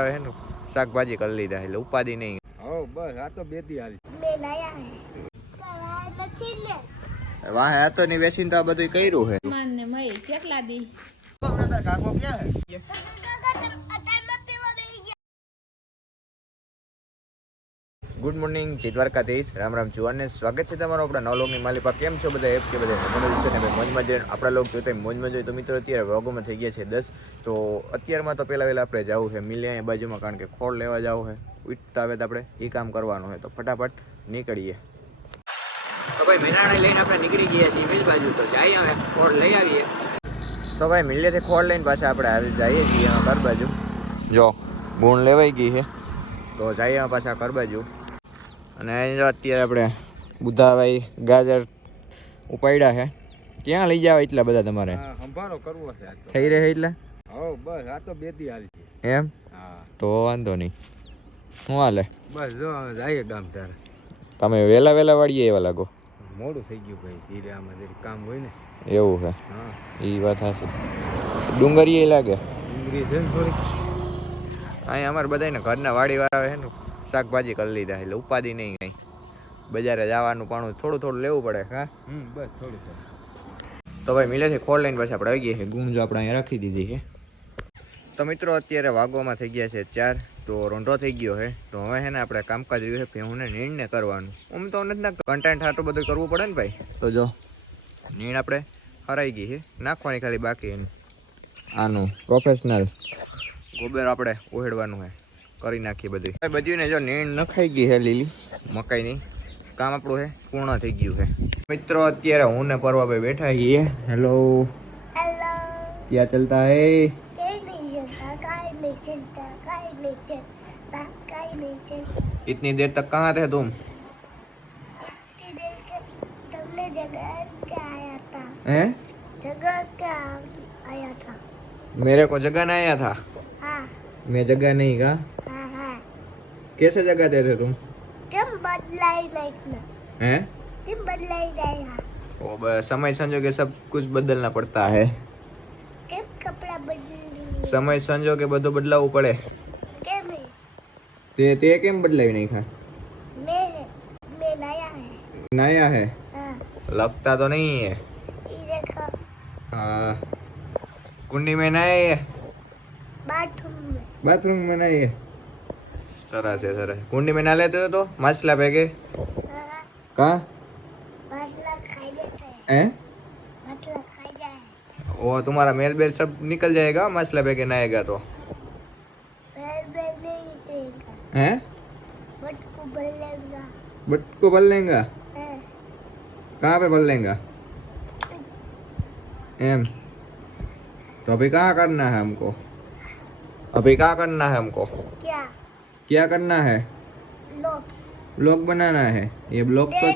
આવે હે શાકભાજી કરી લીધા એટલે ઉપાધિ નહીં. હો બસ આ તો બેદી હાલી મે લાયા હે નથી ને વાહે આ તો ની વેસીન તો આ બધું કર્યું હે. માન ને મય કેટલા દી કાકો ક્યાં હે? ગુડ મોર્નિંગ જય દ્વારકાધીશ, રામ રામ છું અને સ્વાગત છે તમારો આપણા નવલોકની માલિપા. કેમ છો બધા? એપ કે બધા મનોજ છે ને ભાઈ મોજમાં જઈને આપણા લોક જોતા મોજમાં જોઈએ. તો મિત્રો અત્યારે વાગોમાં થઈ ગયા છે 10. તો અત્યારમાં તો પહેલાં આપણે જવું છે મિલે અહીંયા બાજુમાં, કારણ કે ખોળ લેવા જવું છે. ઉઠતા આવે તો આપણે એ કામ કરવાનું હોય તો ફટાફટ નીકળીએ. તો ભાઈ મિલાણે લઈને આપણે નીકળી ગયા છીએ મિલ બાજુ. તો જઈએ હવે ખોળ લઈ આવીએ. તો ભાઈ મિલેથી ખોળ લઈને પાછા આપણે આવી જઈએ છીએ ઘર બાજુ. જો ગુણ લેવાઈ ગઈ છે તો જઈએ પાછા ઘર બાજુ. અને અત્યારે આપણે બુધાભાઈ ગાજર ઉપાડ્યા છે. ક્યાં લઈ જાવ એટલા બધા તમારે? સંભાળો કરવો છે થઈ રહે એટલા? હો બસ આ તો બેદી હાલી એમ? હા તો વાંધો નહીં. શું હાલે? બસ જો જઈએ ગામ તારે. તમે વહેલા વાળીએ એવા લાગો. મોડું થઈ ગયું ભાઈ, ધીરે આમાં ધીરે કામ હોય ને. એવું છે? હા એ વાત હશે. ડુંગળી એ લાગે ડુંગળી છે ને થોડી. અહીંયા અમારે બધાને ઘરના વાડીવાળા છે ને શાકભાજી કરી લીધા એટલે ઉપાધિ નહીં કંઈ. બજારે જવાનું પણ થોડું લેવું પડે. હા બસ થોડું થોડું. તો ભાઈ મિલેથી ખોળ લઈને પછી આપણે આવી ગયા છે. ગુંજો આપણે અહીંયા રાખી દીધી છે. તો મિત્રો અત્યારે વાગોમાં થઈ ગયા છે 4. તો રોંઢો થઈ ગયો છે. તો હવે છે ને આપણે કામકાજ રહ્યું છે ભેહુંને નીણને કરવાનું. આમ તો નથી નાખતો, કન્ટેન્ટ આટલું બધું કરવું પડે ને ભાઈ. તો જો નીણ આપણે હરાઈ ગઈ છે, નાખવાની ખાલી બાકી એની. આનું પ્રોફેશનલ ગોબર આપણે ઉહેડવાનું છે, કરી નાખીએ બધું. બધું ને જો નીણ નખાઈ ગઈ છે લીલી મકાઈની. કામ આપણું છે પૂર્ણ થઈ ગયું છે. મિત્રો અત્યારે હું ને પરવાભાઈ બેઠા છીએ. હેલો હેલો ક્યાં ચલતા હે? इतनी देर तक कहाँ थे तुम? तुमने जगह क्या आया था? हैं? जगह क्या आया था? मेरे को जगाना आया था? हाँ मैं जगह नहीं का? हाँ हाँ कैसे जगाते थे तुम? तुम बदलाई नहीं हैं? तुम बदलाई नहीं. वो समय संजोगे सब कुछ बदलना पड़ता है. કેમ કપડા બદલી? समय संजोगे બધું બદલાવવું પડે. કેમ? તે કેમ બદલાવી નાખ્યા? मैं नया है. नया है? हाँ लगता तो नहीं है. ये देखो हाँ कुंडी में नया है. बाथरूम में में. नहीं है. सरस है सरस. कुंडी में ना लेते हो तो मछला भेगे हाँ कहाँ? मछला खाई लेते हैं. हैं? मछला खाई जाए. वो तुम्हारा मेल बेल सब निकल जाएगा मछला भेगे नहाएगा तो. बेल नहीं करेगा. हैं? बट को बल्लेगा. बट को बल लेंगा? हाँ कहाँ पे बल लेंगा? एम तो अभी कहाँ करना है हमको? अभी कहाँ करना है हमको? क्या? क्या करना है? लोग ब्लॉग बनाना है. ये ब्लॉग पर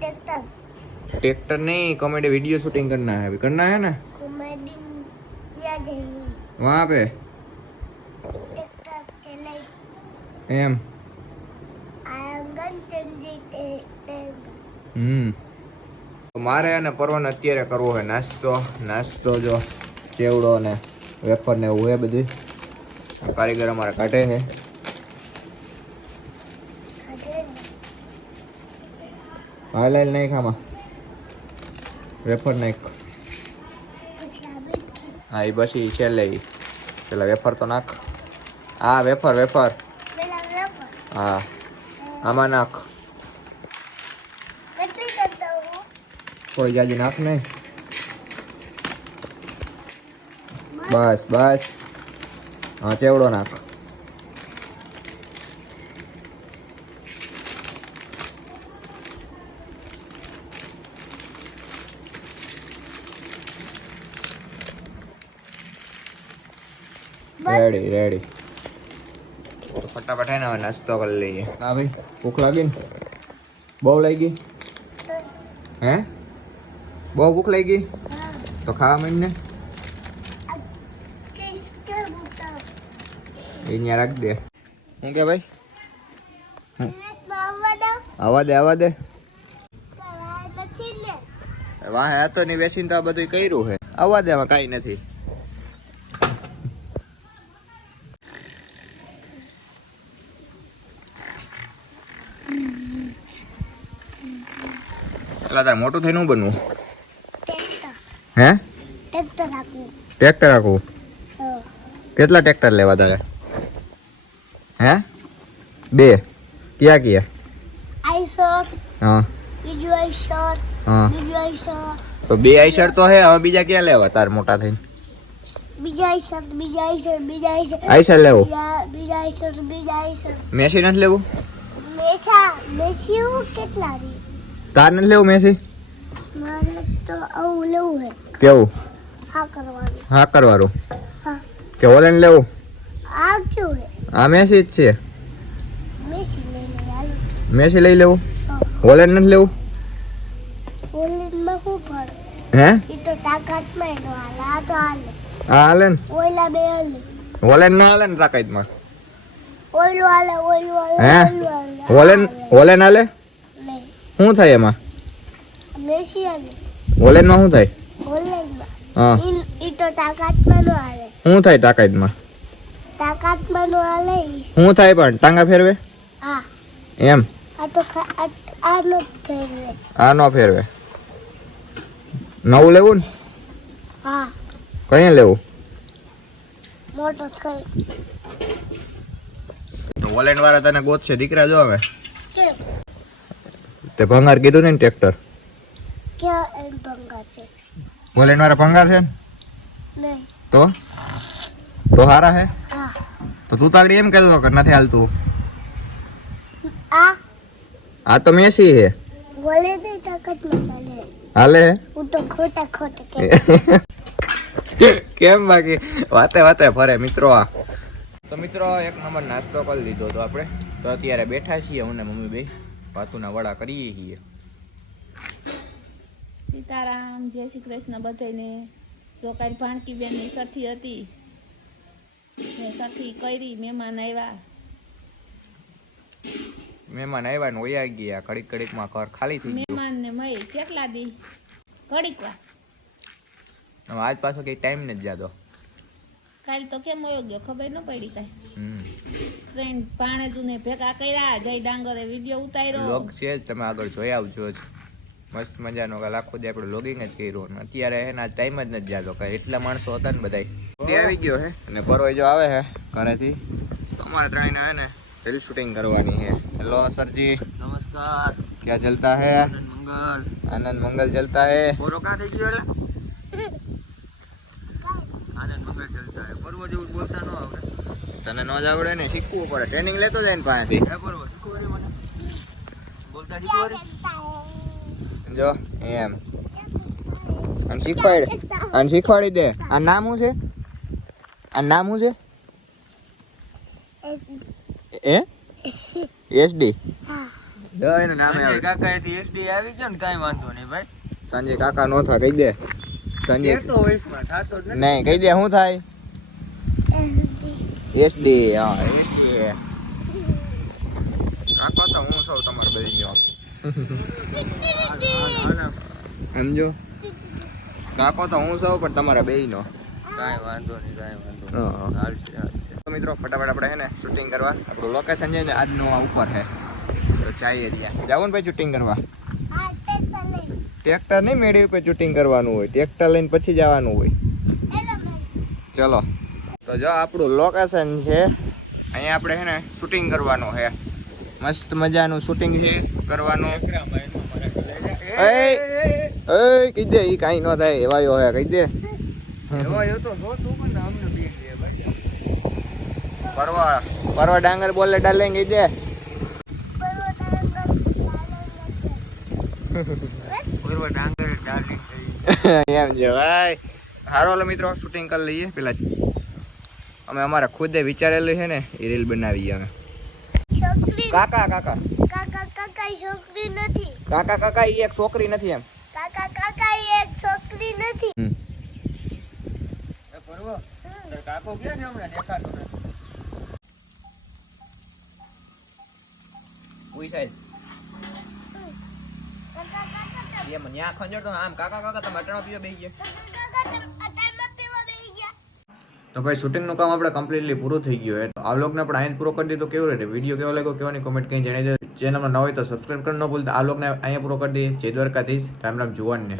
ट्रैक्टर ट्रैक्टर नहीं, कॉमेडी वीडियो शूटिंग करना है. अभी करना है ना कॉमेडी या जाएंगे वहाँ पे. ट्रैक्टर के लिए एम आंगन चंदी टेंगा. મારે અને પરવાને અત્યારે કરવો છે નાસ્તો જો ચેવડો ને વેફર ને એવું હે બધું. કારીગર અમારે કાઢે છે. હાલ નાખ આમાં વેફર નાખ. હા એ બસ એ છેલ્લે પેલા વેફર તો નાખ. હા વેફર હા આમાં નાખ. થોડી જાજી નાખ ને. બસ હા ચેવડો નાખ. રેડી તો ફટાફટ હે ને હવે નાસ્તો કરી લઈએ. હા ભાઈ ભૂખ લાગી ને? બહુ લાગી? હે બહુ ભૂખ લાગી? તો ખાવા માંડ ને. અહીંયા રાખ દે. શું કે ભાઈ? આવા દે. વાહે આ તો ની વેસીન તો આ બધું કર્યું છે. આવવા દે, કાંઈ નથી. એટલે તારે મોટું થઈને હું બનવું? ટ્રેક્ટર હે? ટ્રેક્ટર રાખવું. ટ્રેક્ટર રાખવું? હા. કેટલા ટ્રેક્ટર લેવા તારે? હે? 2? ક્યાં? આઈસર હા બીજું આઈસર હા. બીજું આઈસર તો 2 આઈસર તો હે, હવે બીજા ક્યાં લેવા તાર મોટા થઈને? બીજા આઈસર બીજા આઈસર બીજા આઈસર આઈસર લેવું? બીજા આઈસર બીજા આઈસર મેસી નથી લેવું? મેચી કેટલા રી તાર નથી લેવું મેસી? મારે તો આવું લેવું હે. કેવું? હા કરવાનું. હા કરવાનું હા. કે ઓલેન લેવું? આ ક્યું હે? આ મેસી જ છે. મેચી લઈ લે હાલો. મેસી લઈ લેવું? હા. ઓલેન નથી લેવું? ઓલેનમાં શું ફરક? હે? એ તો તાકાતમાં નો હાલે. આ તો હાલે. આ હાલે ને? ઓલા બે હાલે. ઓલેન ના હાલે ને તાકાતમાં? ઓલું હાલે ઓલું હાલે હે? ઓલું હાલે. ઓલેન ઓલેન હાલે? નહીં. શું થાય એમાં? મેસી હાલે. ઓલેનમાં શું થાય? ઓલેનમાં હા. ઈ તો તાકાતમાં નો હાલે. શું થાય તાકાતમાં? તાકાતમાં નો હાલે ઈ. શું થાય પણ ટાંગા ફેરવે? હા. એમ? આ તો આ નો ફેરવે. આ નો ફેરવે. નવું લેવું ને? હા. કઈ લેવું? મોટો થઈ. ઓલેન વાળા તને ગોતશે દીકરા જો હવે. કેમ? તે ભંગાર કીધું ને ટ્રેક્ટર. ક્યાં એમ ભંગા છે? ઓલેન વાળા ભંગાર છે ને? નહીં. તો હારા હે? હા. તો તું તાગડી એમ કહેતો કે નથી હાલતું? આ આ તો મેસી હે. બોલે નહીં તાકાતમાં ચાલે. હાલે હે? હું તો ખોટા ખોટા કે કેમ બાકી વાતે વાતે ફરે મિત્રો. આ તો મિત્રો એક નંબર નાસ્તો કરી લીધો તો આપણે તો અત્યારે બેઠા છીએ હું ને મમ્મી બે વાતુના વડા કરીએ છીએ. સીતારામ, જય શ્રી કૃષ્ણ બધાને. જો કાંઈ ભાણકી બેનની સઠી હતી ને સઠી કરી, મહેમાન આવ્યા. મહેમાન આવ્યા ને વયા ગયા, ઘડીક ઘડીકમાં ઘર ખાલી થઈ ગયું. મહેમાનને મય કેટલા દી ઘડીક વાર. હવે આજ પાછો કઈ ટાઈમ નથી જાતો. કાલ તો કેમ વયો ગયો ખબર ન પડી કાંઈ. હમ ફ્રેન્ડ ભાણેજુને ભેગા કર્યા, જય ડાંગરે વિડીયો ઉતાર્યો. લોગ છે જ, તમે આગળ જોઈ આવજો જ. મસ્ત મજાનો કાલ આખો દી આપણે લોગિંગ જ કર્યું ને અત્યારે હે ને ટાઈમ જ નથી જાતો કાંઈ, એટલા માણસો હતા ને બધાય. આવી ગયો હે અને પરવાઈ જો આવે હે ઘરેથી. અમારે ત્રણેને હે ને રીલ શૂટિંગ કરવાની છે. હેલો સરજી, નમસ્કાર. क्या चलता है? મંગળ. आनंद मंगल चलता है. પોરો કાં થઈ ગયો એટલે આનંદ મંગળ ચાલતા હે. પરવો જેવું બોલતા ન આવડે. તને ન જ આવડે ને, શીખવું પડે, ટ્રેનિંગ લેતો જાય ને પાસેથી. હે પરવો શીખવાડે મને. બોલતા શીખવાડે. જો એમ અને શીખવાડી દે. આ નામ શું છે? આ નામ શું છે? એ એસડી. જો એનું નામ આવે. કાકાએથી એસડી આવી ગયો ને કાંઈ વાંધો નહીં ભાઈ. સંજય કાકા નો થા કહી દે. સંજય એ તો વયસમાં થાતો જ નથી. નહીં કહી દે શું થાય? એસડી. હા એસડી. કાકો તો હું સૌ તમારે બધી ગયો સમજો. કાકો તો હું સૌ પણ તમારા બેય નો. કાંઈ વાંધો નહીં, કાંઈ વાંધો હા. નહીં. હાલશે હાલશે. તો મિત્રો ફટાફટ આપણે હે ને શૂટિંગ કરવા આપણું લોકેશન છે ને આજનું આ ઉપર છે તો જઈએ ત્યાં. જવું ને ભાઈ શૂટિંગ કરવા? આ ટ્રેક્ટર લઈ. ટ્રેક્ટર નહીં, મેળી ઉપર શૂટિંગ કરવાનું હોય, ટ્રેક્ટર લઈને પછી જવાનું હોય. હેલો ભાઈ. ચલો તો જો આપણું લોકેશન છે અહીંયા, આપણે છે ને શૂટિંગ કરવાનું છે. મસ્ત મજાનું શૂટિંગ છે કરવાનું. એ કહી દે એ કાંઈ ન થાય એવાયો હે કહી દે. પરવા ડાંગર બોલે ડાલે કહી દે. એમ છે ભાઈ. હારો હાલો મિત્રો શૂટિંગ કરી લઈએ. પેલા અમે અમારા ખુદે વિચારેલું છે ને એ રીલ બનાવીએ અમે. છોકરી કાકા કાકા કાકા કાકા છોકરી નથી. કાકા કાકા એ એક છોકરી નથી એમ. કાકા કાકા એક છોકરી નથી. કાકો ક્યાં છે હમણાં દેખાતો નથી. ઉઈ સાહેબ કાકા કાકા એમ ન્યા ખંજર તો આમ કાકા કાકા તમે અટણો પીવો બેહી ગયા. કાકા કાકા અટાણમાં પીવા બેહી ગયા. તો ભાઈ શૂટિંગનું કામ આપણે કમ્પ્લીટલી પૂરું થઈ ગયું હોય તો આ વ્લોગને આપણે અહીંયા પૂરો કરી દીધો. કેવું રહે વિડીયો કેવો લાગ્યો કેવાની કોમેન્ટ કંઈ જણાવી દે. ચેનલમાં ન હોય તો સબસ્ક્રાઈબ કરી ન ભૂલતા. આ વ્લોગને અહીંયા પૂરો કરી દઈએ. જય દ્વારકાધીશ. રામ રામ જુવાનને.